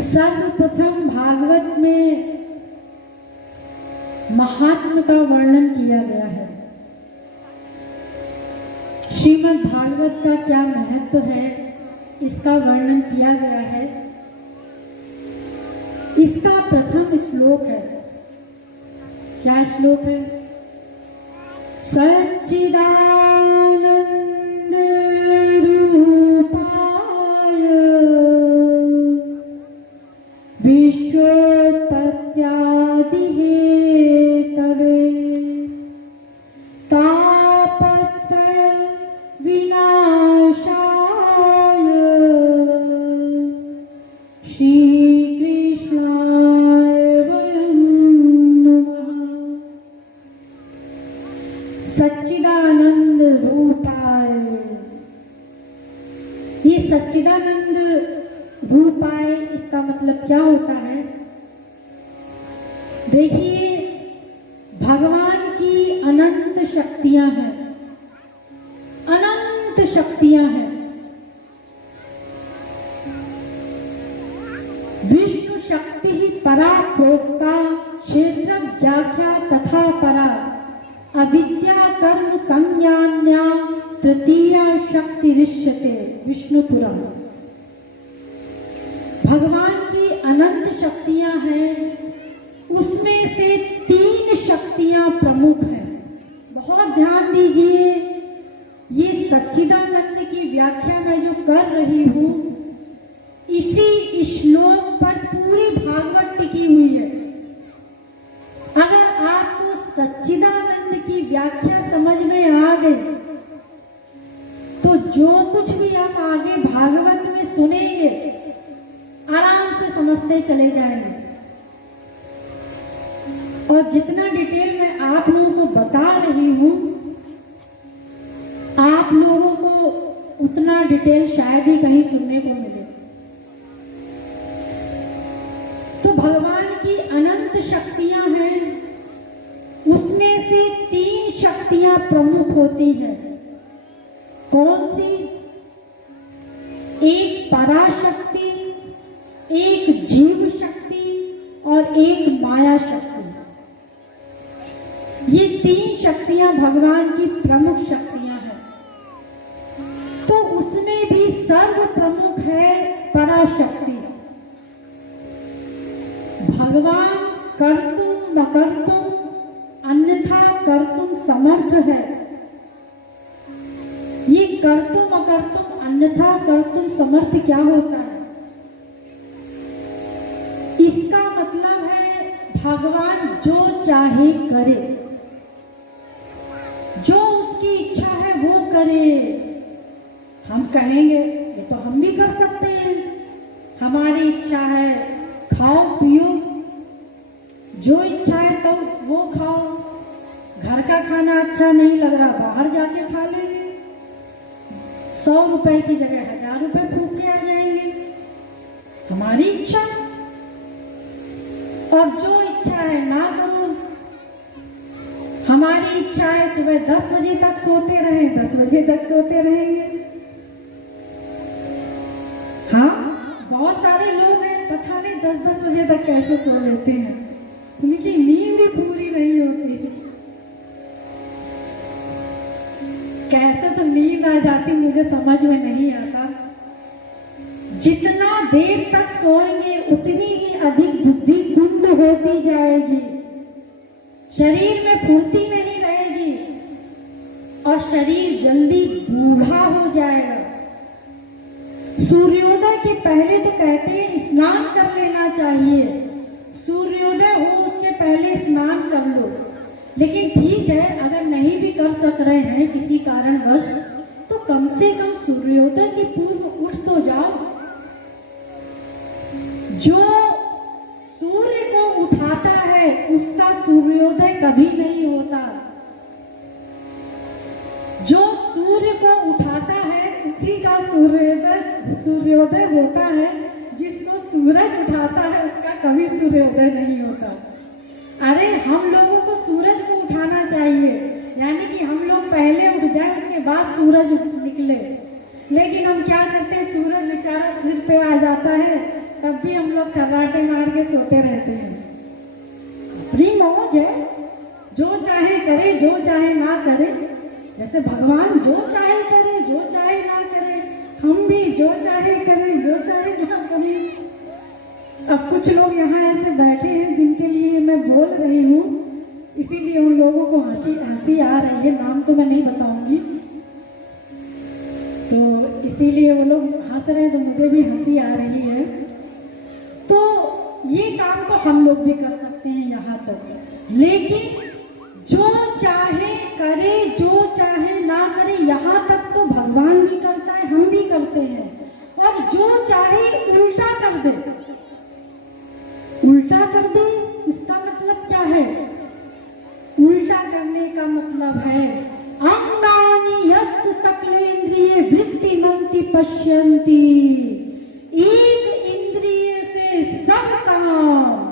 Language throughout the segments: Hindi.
सर्वप्रथम भागवत में महात्म का वर्णन किया गया है। श्रीमद् भागवत का क्या महत्व है इसका वर्णन किया गया है। इसका प्रथम श्लोक है। क्या श्लोक है? सच्चिदानंद रूपाय विश्वोत्पत्त्यादि हेतवे तापत्रय विनाशाय श्रीकृष्णाय वयं नमः। सच्चिदानंद रूपाय, ये सच्चिदानंद रूपाय इसका मतलब क्या होता है? देखिए, भगवान की अनंत शक्तियां हैं, अनंत शक्तियां हैं। विष्णु शक्ति ही परा प्रोक्ता क्षेत्र व्याख्या तथा परा अविद्या कर्म संज्ञान्या तृतीया शक्ति ऋष्यते विष्णुपुरम। भगवान की अनंत शक्तियां हैं, उसमें से 3 शक्तियां प्रमुख हैं। बहुत ध्यान दीजिए, ये सच्चिदानंद की व्याख्या मैं जो कर रही हूं, इसी श्लोक पर पूरी भागवत टिकी हुई है। अगर आपको सच्चिदानंद की व्याख्या समझ में आ गई तो जो कुछ भी हम आगे भागवत में सुनेंगे आराम से समझते चले जाएंगे। और जितना डिटेल मैं आप लोगों को बता रही हूं, आप लोगों को उतना डिटेल शायद ही कहीं सुनने को मिले। तो भगवान की अनंत शक्तियां हैं, उसमें से 3 शक्तियां प्रमुख होती हैं। कौन सी? एक पराशक्ति, एक जीव शक्ति और एक माया शक्ति। ये 3 शक्तियां भगवान की प्रमुख शक्तियां हैं। तो उसमें भी सर्व प्रमुख है पराशक्ति। भगवान कर्तुम अकर्तुम अन्यथा कर्तुम समर्थ है। ये कर्तुम अकर्तुम अन्यथा कर्तुम समर्थ क्या होता है? इसका मतलब है भगवान जो चाहे करे, जो उसकी इच्छा है वो करे। हम कहेंगे ये तो हम भी कर सकते हैं, हमारी इच्छा है खाओ पियो, जो इच्छा है तो वो खाओ। घर का खाना अच्छा नहीं लग रहा, बाहर जाके खा लेंगे। 100 रुपए की जगह 1000 रुपए फूक के आ जाएंगे, हमारी इच्छा। और जो इच्छा है ना करो। हमारी इच्छा है सुबह 10 बजे तक सोते रहें, 10 बजे तक सोते रहेंगे। हाँ, बहुत सारे लोग हैं, पता नहीं 10-10 बजे तक कैसे सो लेते हैं, उनकी नींद ही पूरी नहीं होती। कैसे तो नींद आ जाती मुझे समझ में नहीं आता। जितना देर तक सोएंगे उतनी ही अधिक बुद्धि कुंद होती जाएगी, शरीर में फुर्ती नहीं रहेगी और शरीर जल्दी बूढ़ा हो जाएगा। सूर्योदय के पहले तो कहते हैं स्नान कर लेना चाहिए, सूर्योदय हो उसके पहले स्नान कर लो। लेकिन ठीक है, अगर नहीं भी कर सक रहे हैं किसी कारणवश, तो कम से कम सूर्योदय के पूर्व उठ तो जाओ। जो सूर्य को उठाता है उसका सूर्योदय कभी नहीं होता। जो सूर्य को उठाता है उसी का सूर्योदय होता है। जिसको सूरज उठाता है उसका कभी सूर्योदय नहीं होता। अरे हम लोगों को सूरज को उठाना चाहिए, यानी कि हम लोग पहले उठ जाए उसके बाद सूरज निकले। लेकिन हम क्या करते हैं, सूरज बेचारा सिर पे आ जाता है तब भी हम लोग खर्राटे मार के सोते रहते हैं। अपनी मौज है, जो चाहे करे जो चाहे ना करे। जैसे भगवान जो चाहे करे जो चाहे ना करे, हम भी जो चाहे करें जो चाहे ना करें। अब कुछ लोग यहाँ ऐसे बैठे हैं जिनके लिए मैं बोल रही हूँ, इसीलिए उन लोगों को हंसी आ रही है। नाम तो मैं नहीं बताऊंगी, तो इसीलिए वो लोग हंस रहे हैं तो मुझे भी हंसी आ रही है। तो ये काम तो हम लोग भी कर सकते हैं यहाँ तक, लेकिन जो चाहे करे जो चाहे ना करे, यहाँ तक तो भगवान भी करता है, हम भी करते हैं। और जो चाहे उल्टा कर दे, उल्टा कर दे, इसका मतलब क्या है? उल्टा करने का मतलब है अंगानि यस्य सकलेन्द्रिये वृत्तिमन्ति पश्यन्ति। एक इंद्रिय से सब काम।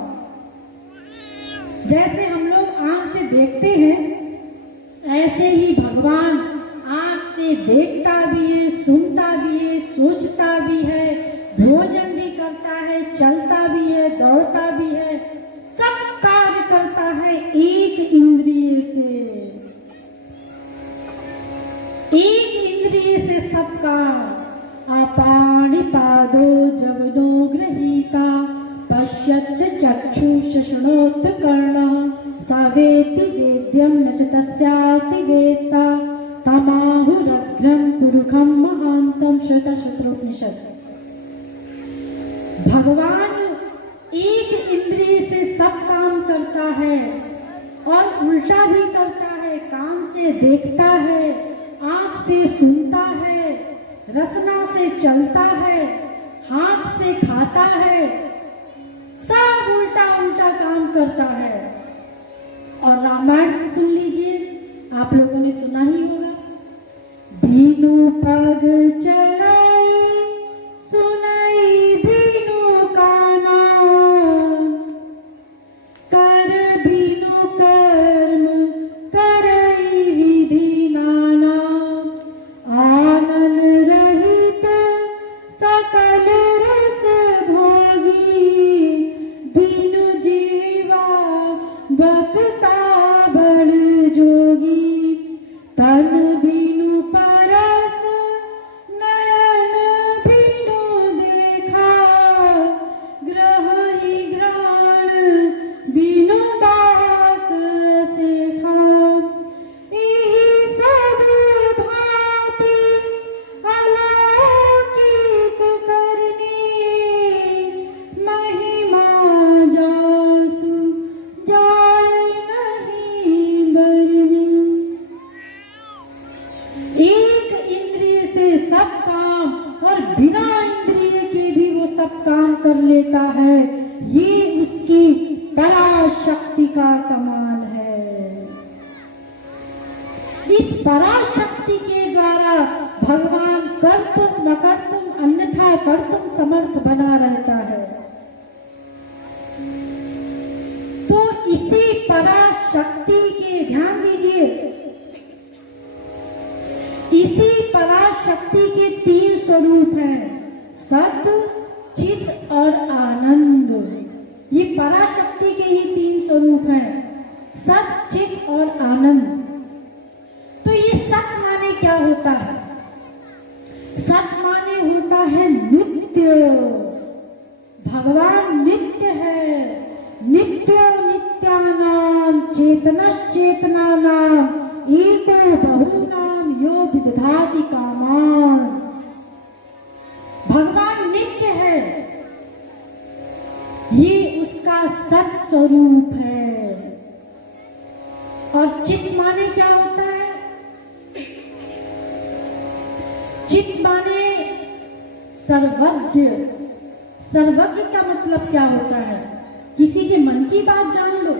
जैसे हम लोग आंख से देखते हैं, ऐसे ही भगवान आंख से देखता भी है, सुनता भी है, सोचता भी है, भोजन भी करता है, चलता भी है, दौड़ता भी है, सब कार्य करता है एक इंद्रिय से। एक इंद्रिय से सब काम। अपाणिपादो जवनो गृहीता पश्यत् चक्षुष शृणोत् कर्णः स वेत्ति वेद्यं न च तस्यास्ति वेत्ता तमाहुरग्रं पुरुषं महान्तं श्रुतशत्रुपनिषद। भगवान एक इंद्रिय से सब काम करता है और उल्टा भी करता है। कान से देखता है, आंख से सुनता है, रसना से चलता है, हाथ से खाता है, सब उल्टा उल्टा काम करता है। और रामायण से सुन लीजिए, आप लोगों ने सुना ही होगा। बीनु पग चलाई सुनाई बीनु काना, कर बीनु कर्म करई विधि नाना, आनंद रहित सकल रस भोगी, बीनु जीवा बकता बड़ जोगी, तन बीनु परस नयन बीनु देखा, ग्रह ही ग्राण बीनु बास सेखा, इहि सब भांति अलौकिक करनी, महिमा जासु जाय नहीं बरनी। एक इंद्रिय से सब काम और बिना इंद्रिय के भी वो सब काम कर लेता है। ये उसकी पराशक्ति का कमाल है। इस पराशक्ति के द्वारा भगवान कर्तुम न कर्तुम अन्यथा कर्तुम समर्थ बना रहता है। तो इसी पराशक्ति के, ध्यान दीजिए, इसी पराशक्ति के तीन स्वरूप हैं, सत, चित और आनंद। ये पराशक्ति के ही तीन स्वरूप हैं, सत, चित और आनंद। तो ये सत माने क्या होता है? सत माने होता है नित्य। भगवान नित्य है। नित्यो नित्यानाम चेतनश्चेतनानाम एको बहुनाम यो विदधाति कामान। भगवान नित्य है, ये उसका सत स्वरूप है। और चित माने क्या होता है? चित माने सर्वज्ञ। सर्वज्ञ का मतलब क्या होता है? किसी के मन की बात जान लो।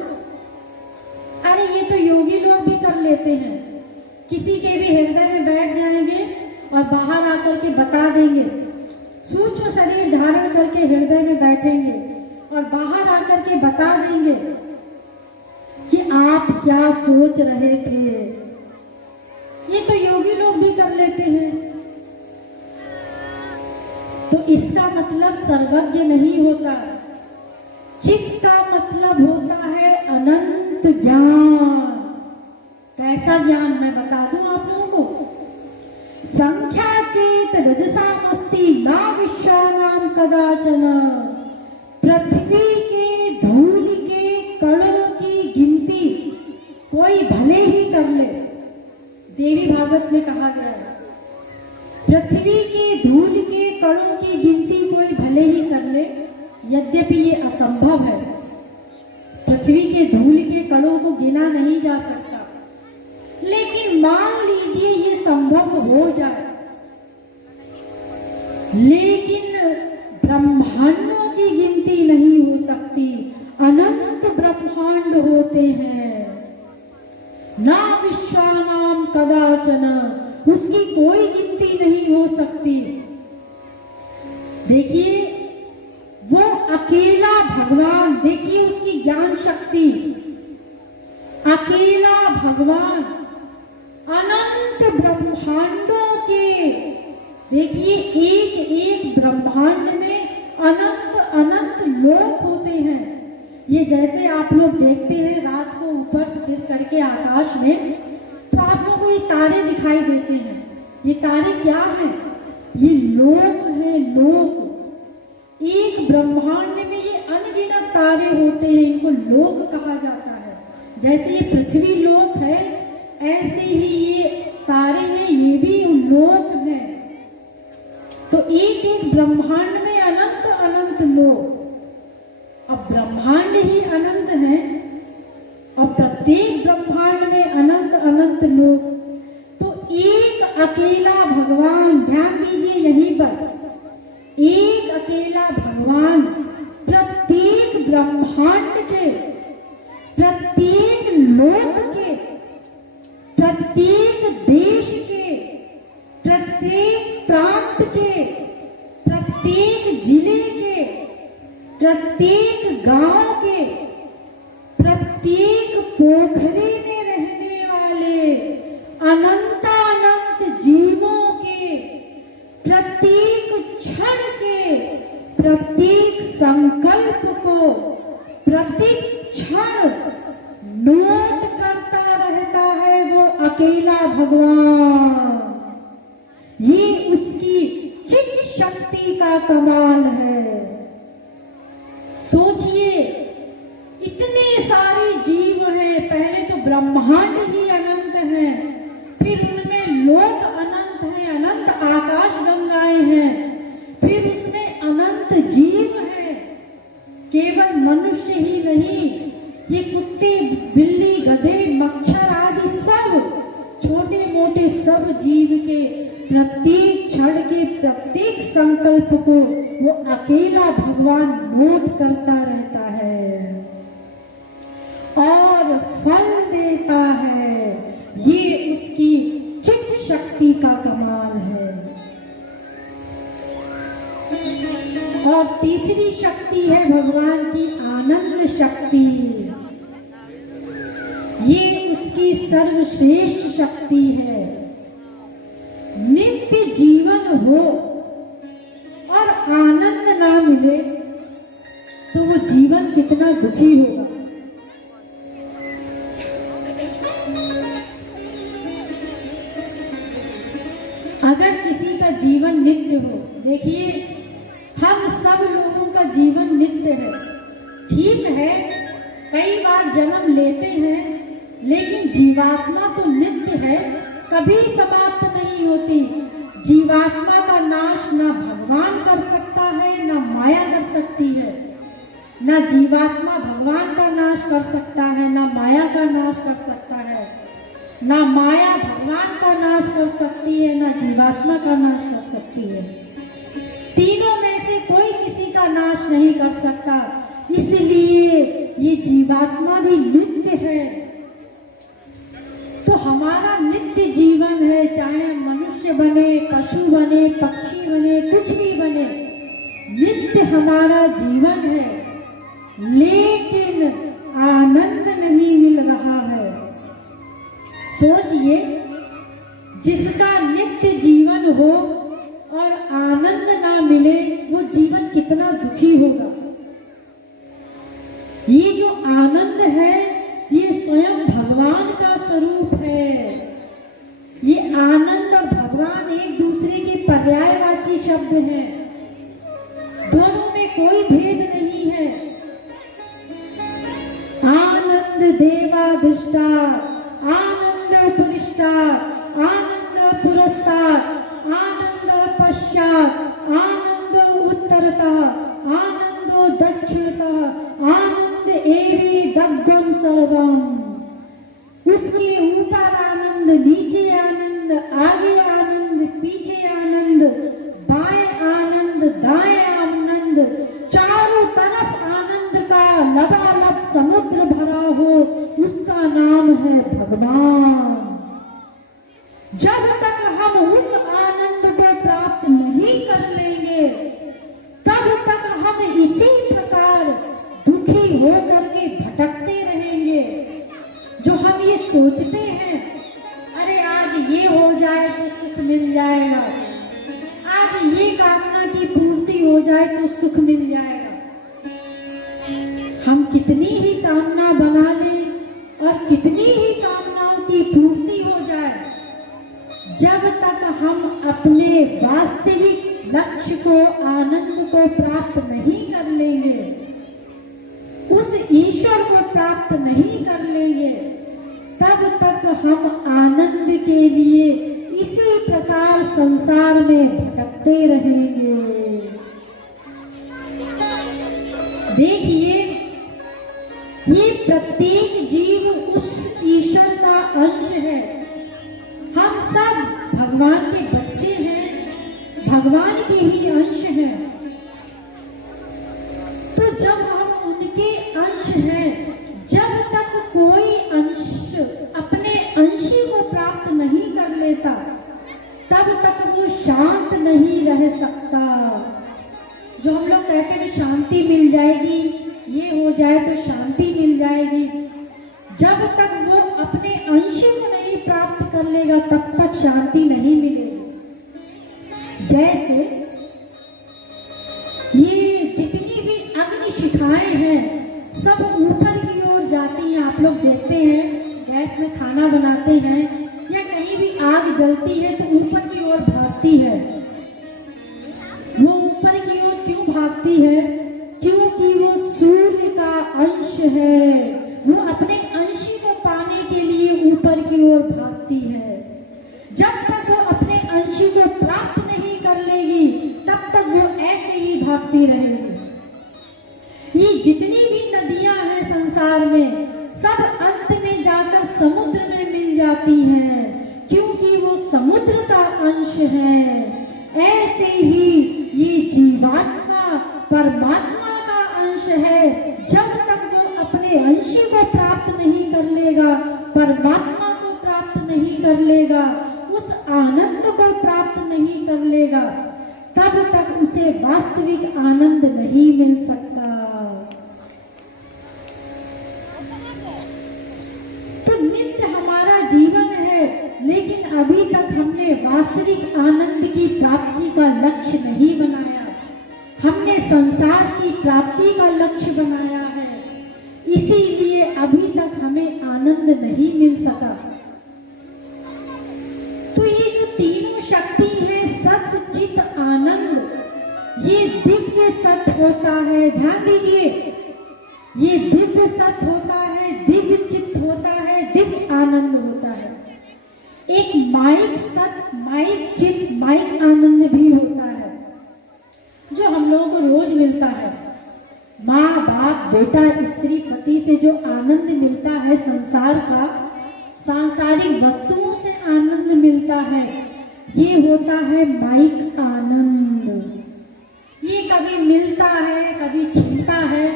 अरे ये तो योगी लोग भी कर लेते हैं। किसी के भी हृदय में बैठ जाएंगे और बाहर आकर के बता देंगे। सूक्ष्म शरीर धारण करके हृदय में बैठेंगे और बाहर आकर के बता देंगे कि आप क्या सोच रहे थे। ये तो योगी लोग भी कर लेते हैं। तो इसका मतलब सर्वज्ञ नहीं होता। चित का मतलब होता है अनंत ज्ञान। कैसा ज्ञान मैं बता दूं आप लोगों को। संख्या चेत रजसामस्ति ना विश्वानाम कदाचन। पृथ्वी के धूल के कणों की गिनती कोई भले ही कर ले, देवी भागवत में कहा गया है, पृथ्वी के धूल के कणों की गिनती कोई भले ही कर ले, यद्यपि ये असंभव है। पृथ्वी के धूल के कणों को गिना नहीं जा सकता, लेकिन मान लीजिए ये संभव हो जाए, लेकिन ब्रह्मांडों की गिनती नहीं हो सकती। अनंत ब्रह्मांड होते हैं। ना विश्वानाम कदाचन, उसकी कोई गिनती नहीं हो सकती। देखिए वो अकेला भगवान, देखिए उसकी ज्ञान शक्ति, अकेला भगवान अनंत ब्रह्मांडों के, देखिए एक एक ब्रह्मांड में अनंत अनंत लोक होते हैं। ये जैसे आप लोग देखते हैं रात को ऊपर सिर करके आकाश में, तो आप लोगों को ये तारे दिखाई देते हैं। ये तारे क्या हैं? ये लोक है, लोक। एक ब्रह्मांड में ये अनगिनत तारे होते हैं, इनको लोक कहा जाता है। जैसे ये पृथ्वी लोक है, ऐसे ही ये तारे हैं, ये भी लोक है। तो एक एक ब्रह्मांड में अनंत अनंत लोक। अब ब्रह्मांड ही अनंत है और प्रत्येक ब्रह्मांड में अनंत अनंत लोक। तो एक अकेला भगवान, ध्यान दीजिए यहीं पर, एक अकेला भगवान प्रत्येक ब्रह्मांड के, प्रत्येक लोक के, प्रत्येक देश के, प्रत्येक प्रांत के, प्रत्येक जिले के, प्रत्येक गांव के, प्रत्येक पोखरे में रहने वाले अनंतानंत जीवों के, प्रत्येक क्षण के, प्रत्येक संकल्प को प्रत्येक क्षण नोट करता रहता है वो अकेला भगवान। ये उसकी चित शक्ति का कमाल है। सोचिए इतने सारे जीव हैं, पहले तो ब्रह्मांड ही अनंत है, फिर उनमें लोक अनंत है, अनंत आकाश गंगाएं हैं, फिर उसमें अनंत जीव है। केवल मनुष्य ही नहीं, ये कुत्ते बिल्ली गधे मच्छर आदि सब छोटे मोटे सब जीव के प्रत्येक क्षण के प्रत्येक संकल्प को वो अकेला भगवान नोट करता रहता है और फल देता है। ये उसकी चित शक्ति का कमाल है। और तीसरी शक्ति है भगवान की आनंद शक्ति। ये उसकी सर्वश्रेष्ठ शक्ति है। नित्य जीवन हो और आनंद ना मिले तो वो जीवन कितना दुखी होगा। अगर किसी का जीवन नित्य हो, देखिए हम सब लोगों का जीवन नित्य है, ठीक है, कई बार जन्म लेते हैं, लेकिन जीवात्मा तो नित्य है, कभी समाप्त नहीं होती। जीवात्मा का नाश ना भगवान कर सकता है, ना माया कर सकती है। ना जीवात्मा भगवान का नाश कर सकता है, ना माया का नाश कर सकता है। ना माया भगवान का नाश कर सकती है, ना जीवात्मा का नाश कर सकती है। तीनों में से कोई किसी का नाश नहीं कर सकता। इसलिए ये जीवात्मा भी नित्य है। तो हमारा नित्य जीवन है, चाहे हम मनुष्य बने, पशु बने, पक्षी बने, कुछ भी बने, नित्य हमारा जीवन है, लेकिन आनंद नहीं मिल रहा है। सोचिए, जिसका नित्य जीवन हो और आनंद ना मिले जीवन कितना दुखी होगा। ये जो आनंद है ये स्वयं भगवान का स्वरूप है। ये आनंद और भगवान एक दूसरे के पर्यायवाची शब्द हैं, दोनों में कोई भेद नहीं है। आनंद देवाधिष्ठान, आनंद उपरिष्टात्, आनंद पुरस्तात्, आनंद पश्चात्, आनंद उत्तरतः, आनंदो दक्षिणतः, आनंद एवि दग्धम सर्वम। उसके ऊपर आनंद, नीचे आनंद, आगे आनंद, पीछे आनंद, बाएं आनंद, दाएं आनंद, चारों तरफ आनंद का लबालब समुद्र भरा हो, उसका नाम है भगवान। जब तक हम उस आनंद को प्राप्त नहीं कर लेंगे तब तक हम इसी प्रकार दुखी होकर के भटकते रहेंगे। जो हम ये सोचते हैं, अरे आज ये हो जाए तो सुख मिल जाएगा, आज ये कामना की पूर्ति हो जाए तो सुख मिल जाएगा। हम कितनी ही कामना बना लें और कितनी ही कामनाओं की पूर्ति हो जाए, जब तक हम अपने वास्तविक लक्ष्य को, आनंद को प्राप्त नहीं कर लेंगे, उस ईश्वर को प्राप्त नहीं कर लेंगे, तब तक हम आनंद के लिए इसी प्रकार संसार में भटकते रहेंगे। देखिए, ये प्रत्येक जीव उस ईश्वर का अंश है। हम सब भगवान के बच्चे हैं, भगवान के ही अंश हैं। तो जब हम उनके अंश हैं, जब तक कोई अंश अपने अंशी को प्राप्त नहीं कर लेता, तब तक वो शांत नहीं रह सकता। जो हम लोग कहते हैं शांति मिल जाएगी, ये हो जाए तो शांति मिल जाएगी, जब तक वो अपने अंश को नहीं प्राप्त कर लेगा तब तक शांति नहीं मिलेगी। जैसे ये जितनी भी अग्नि शिखाएं हैं सब ऊपर की ओर जाती हैं। आप लोग देखते हैं गैस में खाना बनाते हैं या कहीं भी आग जलती है तो ऊपर की ओर भागती है। वो ऊपर की ओर क्यों भागती है? क्योंकि वो सूर्य का अंश है। वो अपने अंश को पाने के लिए ऊपर की ओर भागती है। जब तक वो अपने अंश को प्राप्त नहीं कर लेगी तब तक वो ऐसे ही भागती रहेगी। ये जितनी भी नदियां हैं संसार में सब अंत में जाकर समुद्र में मिल जाती हैं, क्योंकि वो समुद्र का अंश है। ऐसे ही ये जीवात्मा परमात्मा का अंश है। जब तक वो अपने अंश को प्राप्त नहीं कर लेगा, परमात्मा को प्राप्त नहीं कर लेगा, उस आनंद को प्राप्त नहीं कर लेगा, तब तक उसे वास्तविक आनंद नहीं मिल सकता। तो नित्य हमारा जीवन है, लेकिन अभी तक हमने वास्तविक आनंद की प्राप्ति का लक्ष्य नहीं बनाया। हमने संसार की प्राप्ति का लक्ष्य बनाया है, इसीलिए अभी तक हमें आनंद नहीं मिल सका। तो ये जो तीनों शक्ति है, सत्य चित्त आनंद, ये दिव्य सत्य होता है। ध्यान दीजिए, ये दिव्य सत्य होता है, दिव्य चित्त होता है, दिव्य आनंद होता है। एक माइक सत्य, माइक चित्त, माइक आनंद भी होता है जो हम लोगों को रोज मिलता है। माँ बाप बेटा स्त्री पति से जो आनंद मिलता है संसार का, सांसारिक वस्तुओं से आनंद मिलता है, ये होता है माइक आनंद। ये कभी मिलता है कभी छिनता है,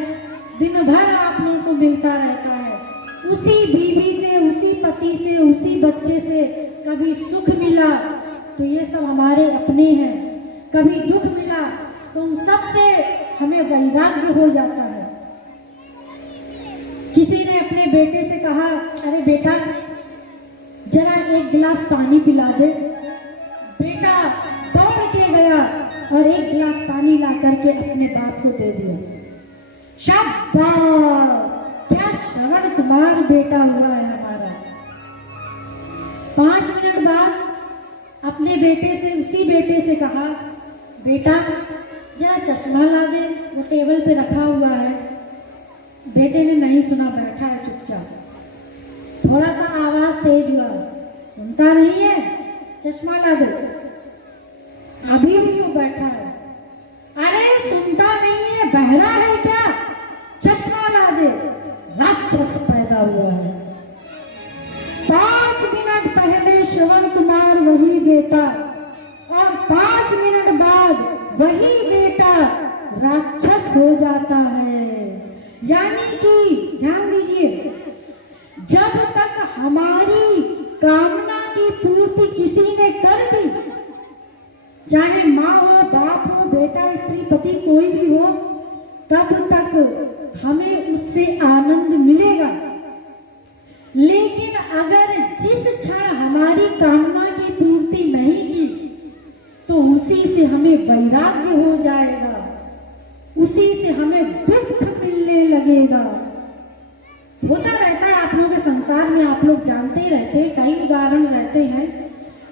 दिन भर आप लोगों को मिलता रहता है। उसी बीवी से, उसी पति से, उसी बच्चे से कभी सुख मिला तो ये सब हमारे अपने हैं, कभी दुख मिला तो उन सब से हमें वैराग्य हो जाता है। किसी ने अपने बेटे से कहा, अरे बेटा जरा एक गिलास पानी पिला दे। बेटा दौड़ के गया और एक गिलास पानी ला करके अपने बाप को दे दिया। शाबाश, क्या श्रवण कुमार बेटा हुआ है हमारा। 5 मिनट बाद अपने बेटे से, उसी बेटे से कहा, बेटा जरा चश्मा ला दे, वो टेबल पे रखा हुआ है। बेटे ने नहीं सुना, बैठा है चुपचाप। थोड़ा सा आवाज तेज हुआ, सुनता नहीं है, चश्मा ला दे। अभी भी वो बैठा है, अरे सुनता नहीं है, बहरा है क्या, चश्मा ला दे। राक्षस पैदा हुआ है। 5 मिनट पहले श्रवण कुमार वही बेटा, और 5 मिनट बाद वही बेटा राक्षस हो जाता है। यानी कि ध्यान दीजिए, जब तक हमारी कामना की पूर्ति किसी ने कर दी, चाहे माँ हो, बाप हो, बेटा, स्त्री, पति, कोई भी हो, तब तक हमें उससे आनंद मिलेगा। लेकिन अगर जिस क्षण हमारी कामना की पूर्ति नहीं की, तो उसी से हमें वैराग्य हो जाएगा, उसी से हमें दुख मिलने लगेगा। होता रहता है आप लोगों के संसार में, आप लोग जानते ही रहते हैं, कई उदाहरण रहते हैं।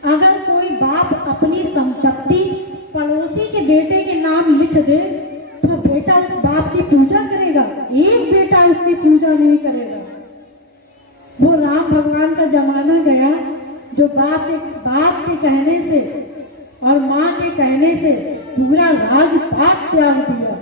अगर कोई बाप अपनी संपत्ति पड़ोसी के बेटे के नाम लिख दे, तो बेटा उस बाप की पूजा करेगा, एक बेटा उसकी पूजा नहीं करेगा। वो राम भगवान का जमाना गया, जो बाप के कहने से और माँ के कहने से पूरा राजपाट त्याग दिया।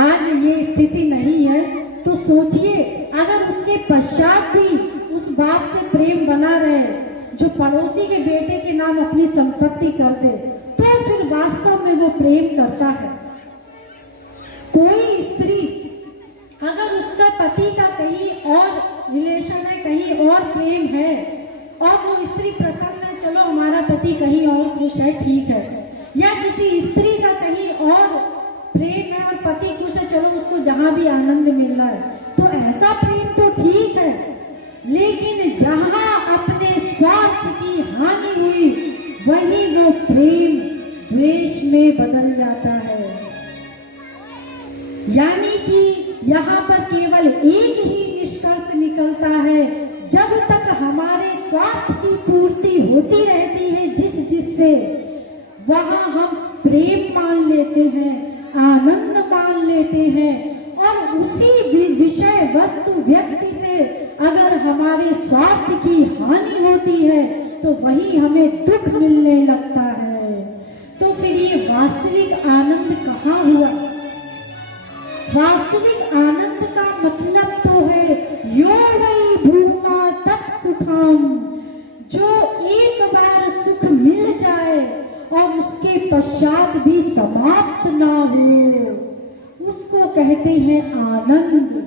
आज ये स्थिति नहीं है, तो सोचिए अगर उसके पश्चात भी उस बाप से प्रेम बना रहे जो पड़ोसी के बेटे के नाम अपनी संपत्ति कर दे, तो फिर वास्तव में वो प्रेम करता है। कोई स्त्री अगर उसका पति का कहीं और रिलेशन है, कहीं और प्रेम है, और वो स्त्री प्रसन्न है, चलो हमारा पति कहीं और खुश है, ठीक है, या किसी स्त्री का कहीं और प्रेम है और पति खुश है, चलो उसको जहां भी आनंद मिल रहा है, तो ऐसा प्रेम तो ठीक है। लेकिन जहां अपने स्वार्थ की हानि हुई, वही वो प्रेम द्वेष में बदल जाता है। यानी कि यहाँ पर केवल एक ही निष्कर्ष निकलता है, जब तक हमारे स्वार्थ की पूर्ति होती रहती है जिससे, वहां हम प्रेम मान लेते हैं, आनंद मान लेते हैं, और उसी विषय वस्तु व्यक्ति से अगर हमारे स्वार्थ की हानि होती है, तो वही हमें दुख मिलने लगता है। तो फिर ये वास्तविक आनंद कहाँ हुआ? वास्तविक आनंद का मतलब तो है यो वै भूमा तत्सुखम, जो एक बार सुख मिल जाए और उसके पश्चात भी समाप्त ना हो, उसको कहते हैं आनंद।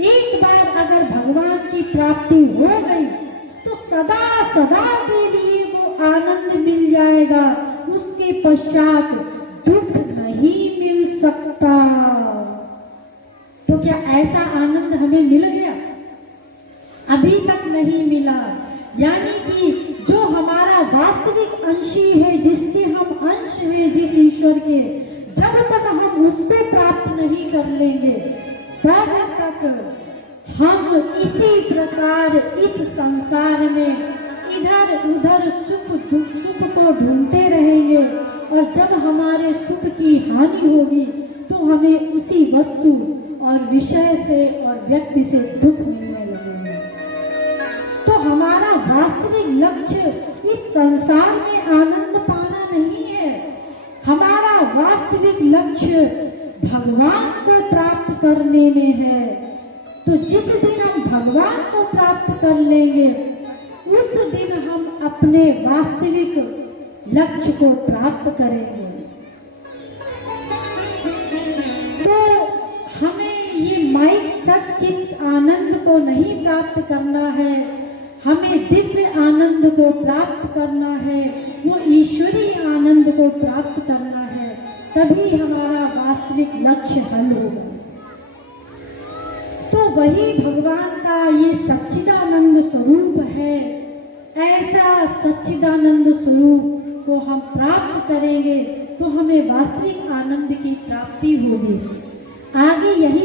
एक बार अगर भगवान की प्राप्ति हो गई, तो सदा सदा के लिए वो आनंद मिल जाएगा, उसके पश्चात दुख नहीं मिल सकता। तो क्या ऐसा आनंद हमें मिल गया? अभी तक नहीं मिला। यानी कि जो हमारा वास्तविक अंशी है, जिसके हम अंश हैं, जिस ईश्वर के, जब तक हम उसको प्राप्त नहीं कर लेंगे, तब तक हम इसी प्रकार इस संसार में इधर उधर सुख को ढूंढते रहेंगे, और जब हमारे सुख की हानि होगी, तो हमें उसी वस्तु और विषय से और व्यक्ति से दुख मिलने लगेगा। तो हमारा वास्तविक लक्ष्य इस संसार में आनंद पाना नहीं है। हमारा वास्तविक लक्ष्य भगवान को प्राप्त करने में है। तो जिस दिन हम भगवान को प्राप्त कर लेंगे, उस दिन हम अपने वास्तविक लक्ष्य को प्राप्त करेंगे। तो हमें ये माइक सच्चित आनंद को नहीं प्राप्त करना है, हमें दिव्य आनंद को प्राप्त करना है, वो ईश्वरीय आनंद को प्राप्त करना है, तभी हमारा वास्तविक लक्ष्य हल होगा। तो वही भगवान का ये सच्चिदानंद स्वरूप है। ऐसा सच्चिदानंद स्वरूप को हम प्राप्त करेंगे तो हमें वास्तविक आनंद की प्राप्ति होगी। आगे यही